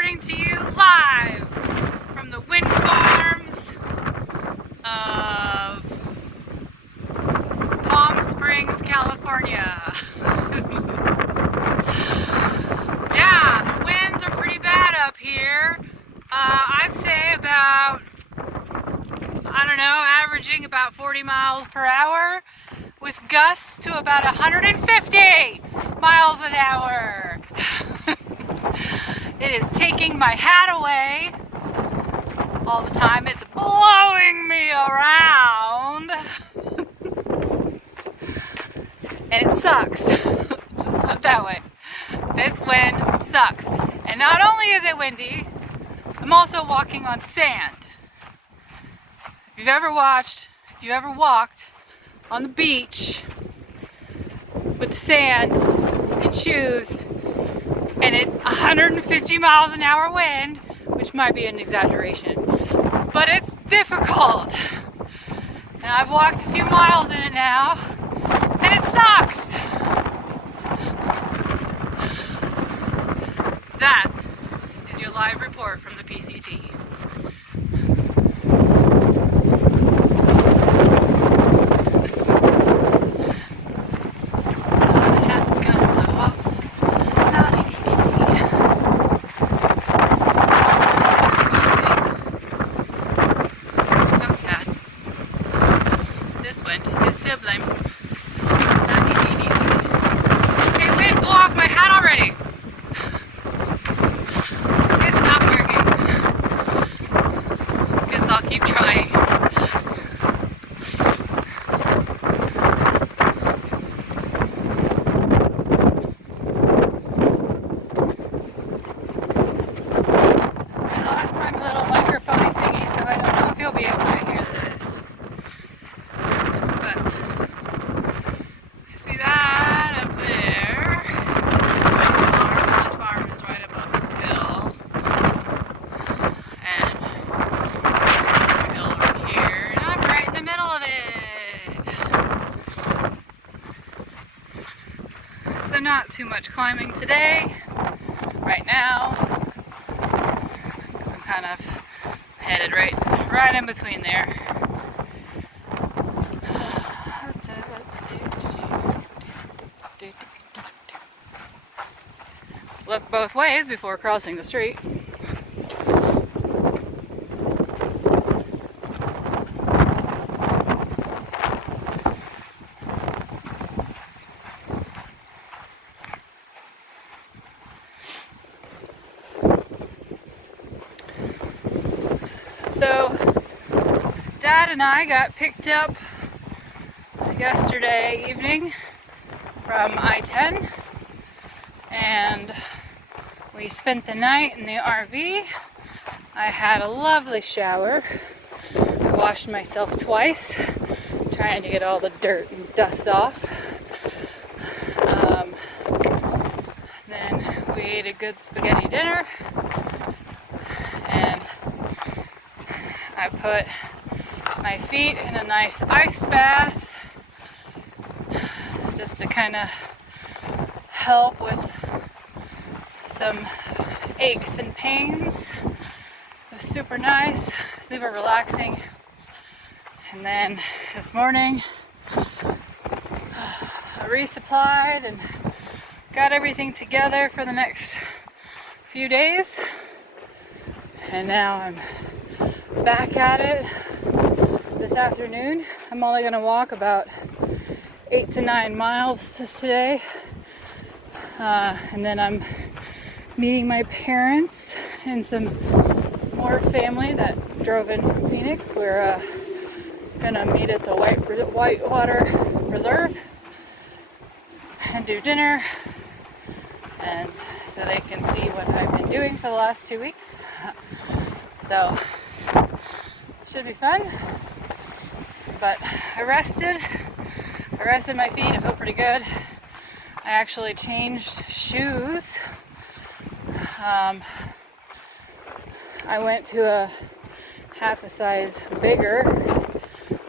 reporting to you live from the wind farms of Palm Springs, California. Yeah, the winds are pretty bad up here. I'd say about, I don't know, averaging about 40 miles per hour with gusts to about 150 miles an hour. It is taking my hat away all the time. It's blowing me around. And it sucks. Just put it that way. This wind sucks. And not only is it windy, I'm also walking on sand. If you've ever walked on the beach with sand and shoes and it's 150 miles an hour wind, which might be an exaggeration, but it's difficult. And I've walked a few miles in it now, and it sucks. That is your live report from the PCT. Hey, wind, blow off my hat already. It's not working. Guess I'll keep trying. I lost my little microphone thingy, so I don't know if you'll be able to hear this. But see that up there? The farm is right above this hill, and there's this other hill over here, and I'm right in the middle of it. So not too much climbing today, right now, because I'm kind of headed right in between there. Look both ways before crossing the street. So, Dad and I got picked up yesterday evening from I-10, and we spent the night in the RV. I had a lovely shower. I washed myself twice, trying to get all the dirt and dust off. Then we ate a good spaghetti dinner, and I put my feet in a nice ice bath just to kind of help with some aches and pains. It was super nice, super relaxing. And then this morning I resupplied and got everything together for the next few days. And now I'm back at it this afternoon. I'm only going to walk about 8 to 9 miles today. And then I'm meeting my parents and some more family that drove in from Phoenix. We're gonna meet at the Whitewater Reserve and do dinner, and so they can see what I've been doing for the last 2 weeks. So should be fun. But I rested my feet. I feel pretty good. I actually changed shoes. I went to a half a size bigger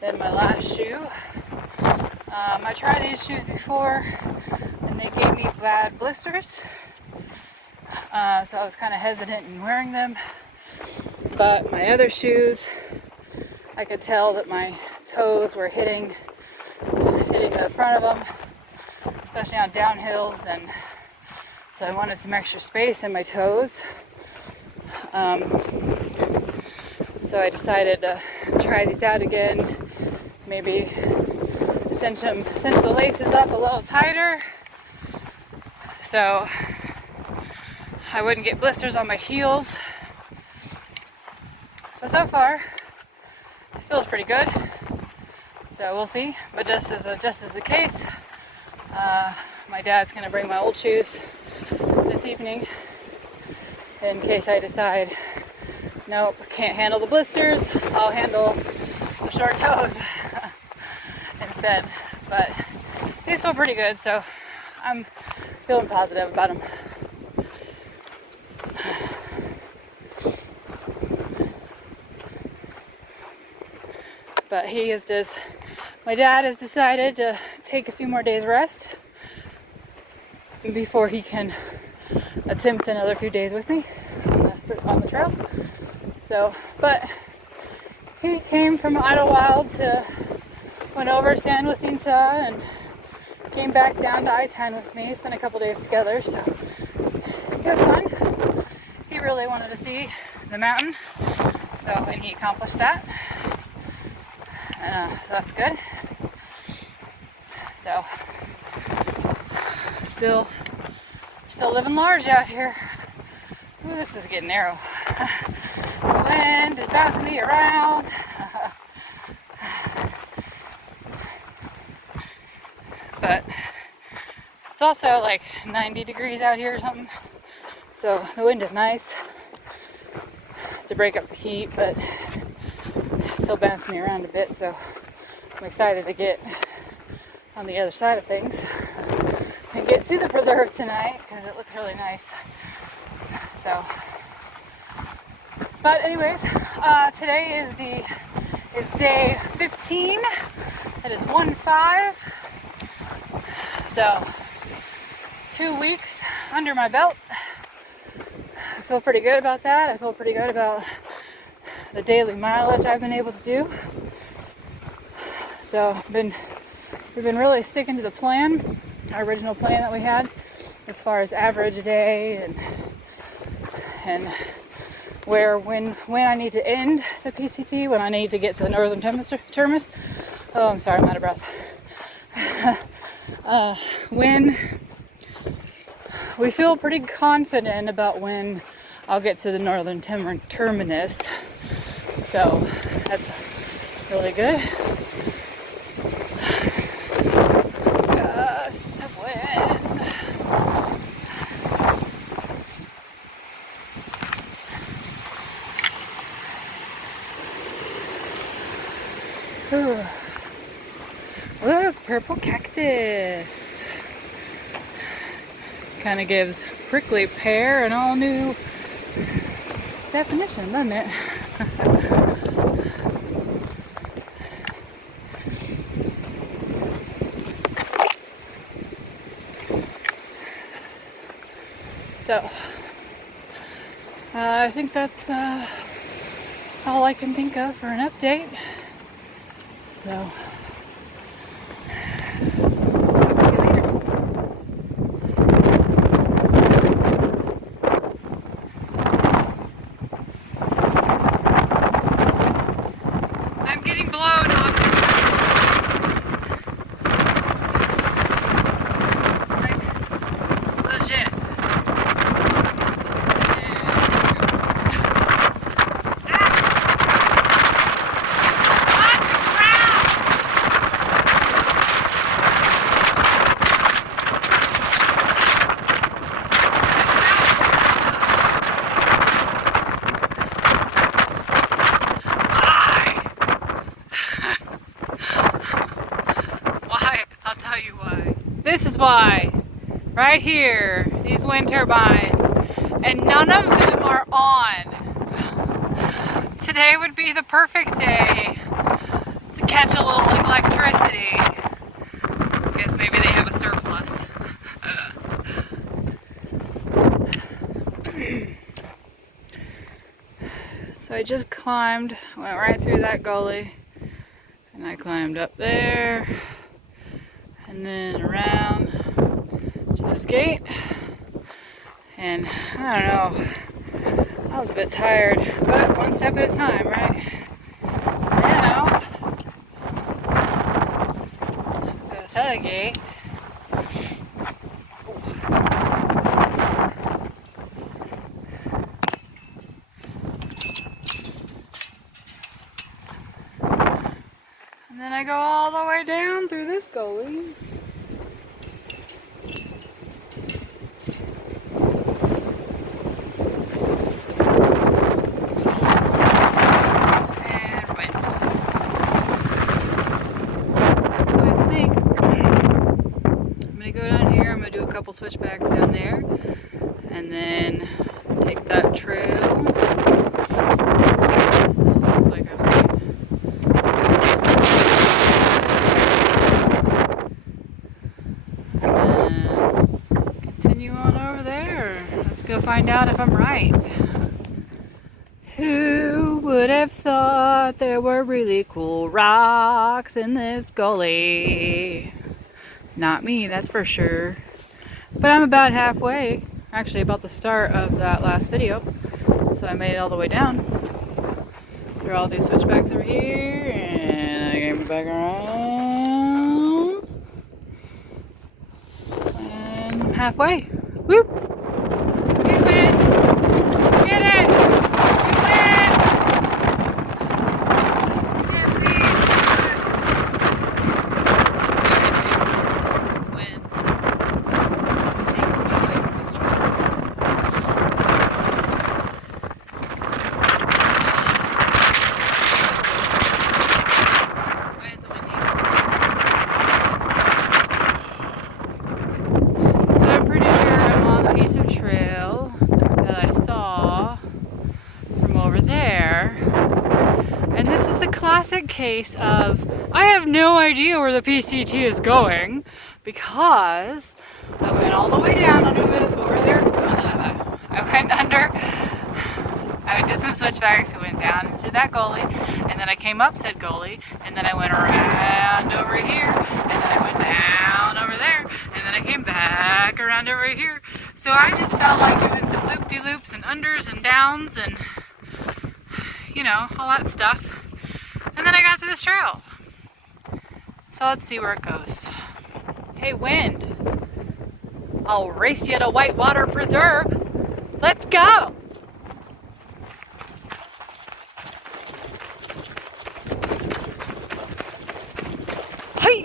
than my last shoe. I tried these shoes before and they gave me bad blisters. So I was kind of hesitant in wearing them. But my other shoes, I could tell that my toes were hitting the front of them, especially on downhills, and so I wanted some extra space in my toes. So I decided to try these out again, maybe cinch the laces up a little tighter so I wouldn't get blisters on my heels. So far it feels pretty good, so we'll see. But just as the case, my dad's gonna bring my old shoes this evening in case I decide nope, can't handle the blisters. I'll handle the short toes instead. But these feel pretty good, so I'm feeling positive about them. But my dad has decided to take a few more days rest before he can attempt another few days with me on the trail. So, but he came from Idlewild went over San Jacinto and came back down to I-10 with me, spent a couple days together, so it was fun. He really wanted to see the mountain, and he accomplished that. So that's good. So, still living large out here. Ooh, this is getting narrow. This wind is bouncing me around. But it's also like 90 degrees out here or something. So the wind is nice to break up the heat, but it still bounces me around a bit. So I'm excited to get on the other side of things and get to the preserve tonight because it looks really nice. So, but anyways, today is day 15. It is 1-5. So 2 weeks under my belt. I feel pretty good about that. I feel pretty good about the daily mileage I've been able to do. So we've been really sticking to the plan, our original plan that we had, as far as average a day and when I need to end the PCT, when I need to get to the northern terminus. Oh, I'm sorry, I'm out of breath. When we feel pretty confident about when I'll get to the northern terminus, so that's really good. Gust of wind. Ooh. Look, purple cactus. Kind of gives prickly pear an all new definition, doesn't it? So, I think that's all I can think of for an update. So. This is why, right here, these wind turbines, and none of them are on. Today would be the perfect day to catch a little electricity. I guess maybe they have a surplus. So I just climbed, went right through that gully, and I climbed up there, and then around to this gate, and I don't know, I was a bit tired, but one step at a time, right? So now, go this other gate. And then I go all the way down through this gully. And went. So I think I'm gonna go down here, I'm gonna do a couple switchbacks down there, and then take that trail. Looks like I'm continue on over there. Let's go find out if I'm right. Who would have thought there were really cool rocks in this gully? Not me, that's for sure. But I'm about halfway, actually about the start of that last video. So I made it all the way down. There are all these switchbacks over here, and I came back around. And I'm halfway. Whoop! We win! Get it! We win! Can't see! Win. It's taking me away from this trail. Why is the wind even so? So I'm pretty sure I'm on a piece of trail that I saw from over there. And this is the classic case of I have no idea where the PCT is going because I went all the way down over there. I went under. I did some switchbacks. I went down into that gully, and then I came up said gully, and then I went around over here, and then I went down over there, and then I came back around over here. So I just felt like doing some loop-de-loops and unders and downs and, you know, all that stuff. And then I got to this trail. So let's see where it goes. Hey, wind. I'll race you to Whitewater Preserve. Let's go. Hey.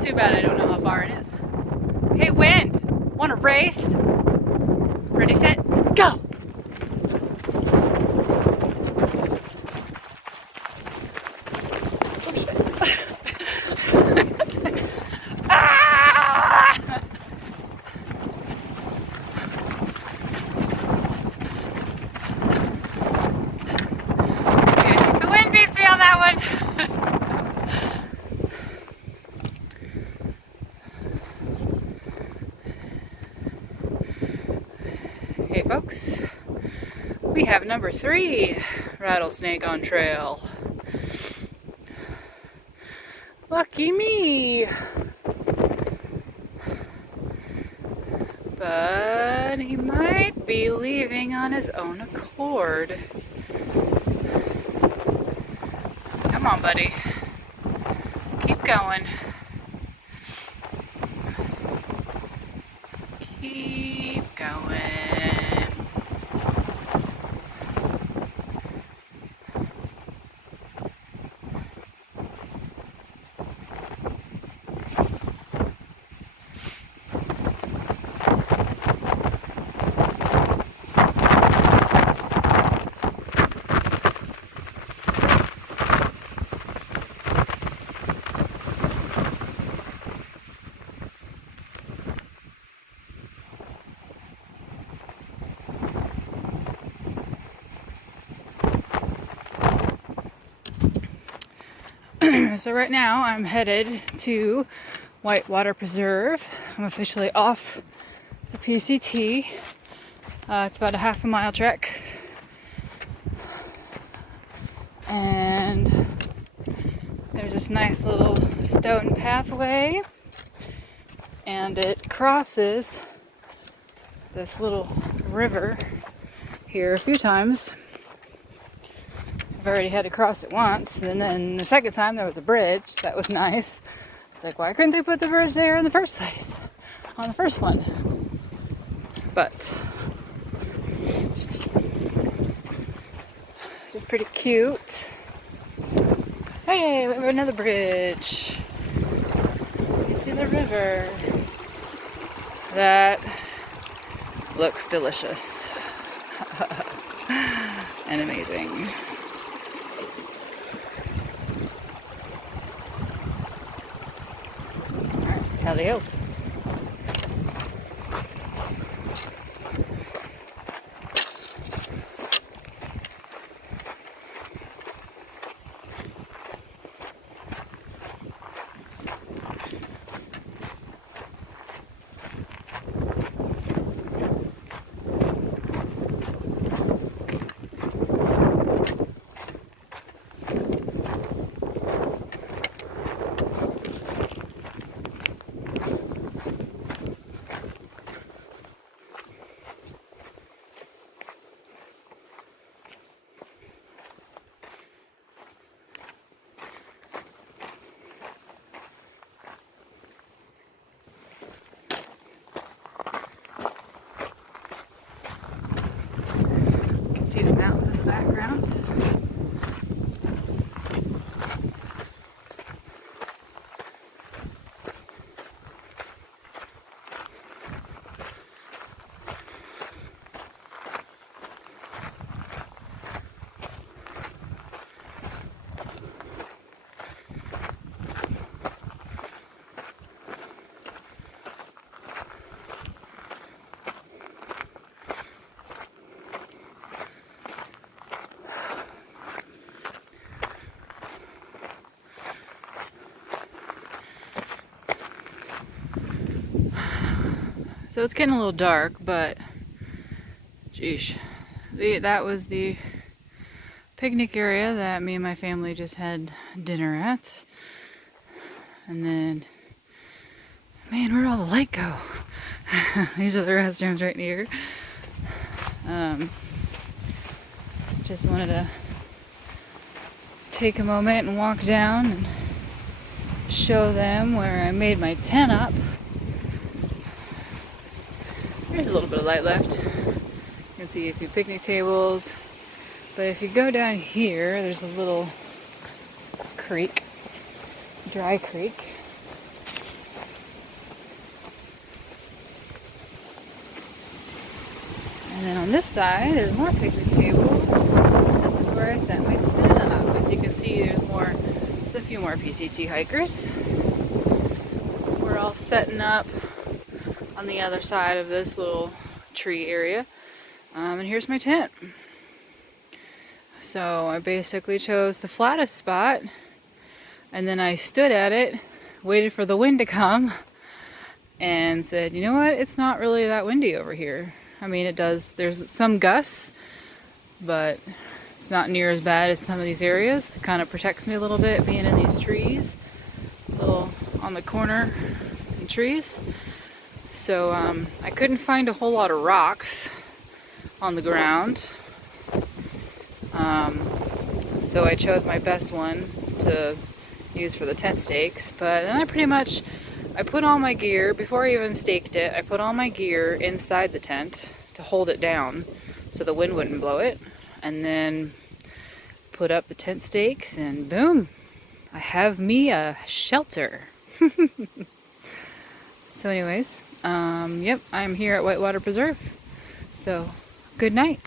Too bad I don't know how far it is. Hey, wind, wanna race? Ready, set, go! Oh, shit. Ah! Okay, the wind beats me on that one. Hey folks, we have number 3 rattlesnake on trail. Lucky me! But he might be leaving on his own accord. Come on, buddy. Keep going. Keep going. So right now I'm headed to Whitewater Preserve. I'm officially off the PCT. It's about a half-a-mile trek. And there's this nice little stone pathway. And it crosses this little river here a few times. I've already had to cross it once, and then the second time there was a bridge. So that was nice. It's like, why couldn't they put the bridge there in the first place? On the first one. But this is pretty cute. Hey, we have another bridge. You see the river. That looks delicious. And amazing. Hello. See the mountains in the background. So it's getting a little dark, but geesh, that was the picnic area that me and my family just had dinner at. And then, man, where'd all the light go? These are the restrooms right here. Just wanted to take a moment and walk down and show them where I made my tent up. There's a little bit of light left. You can see a few picnic tables. But if you go down here, there's a little creek, dry creek. And then on this side, there's more picnic tables. This is where I set my tent up. As you can see, there's a few more PCT hikers. We're all setting up on the other side of this little tree area. And here's my tent. So I basically chose the flattest spot, and then I stood at it, waited for the wind to come, and said, you know what, it's not really that windy over here. I mean, there's some gusts, but it's not near as bad as some of these areas. It kind of protects me a little bit being in these trees. It's a little on the corner in trees. So I couldn't find a whole lot of rocks on the ground. So I chose my best one to use for the tent stakes. But then I put all my gear, before I even staked it, I put all my gear inside the tent to hold it down so the wind wouldn't blow it. And then put up the tent stakes, and boom, I have me a shelter. So anyways, yep, I'm here at Whitewater Preserve. So good night.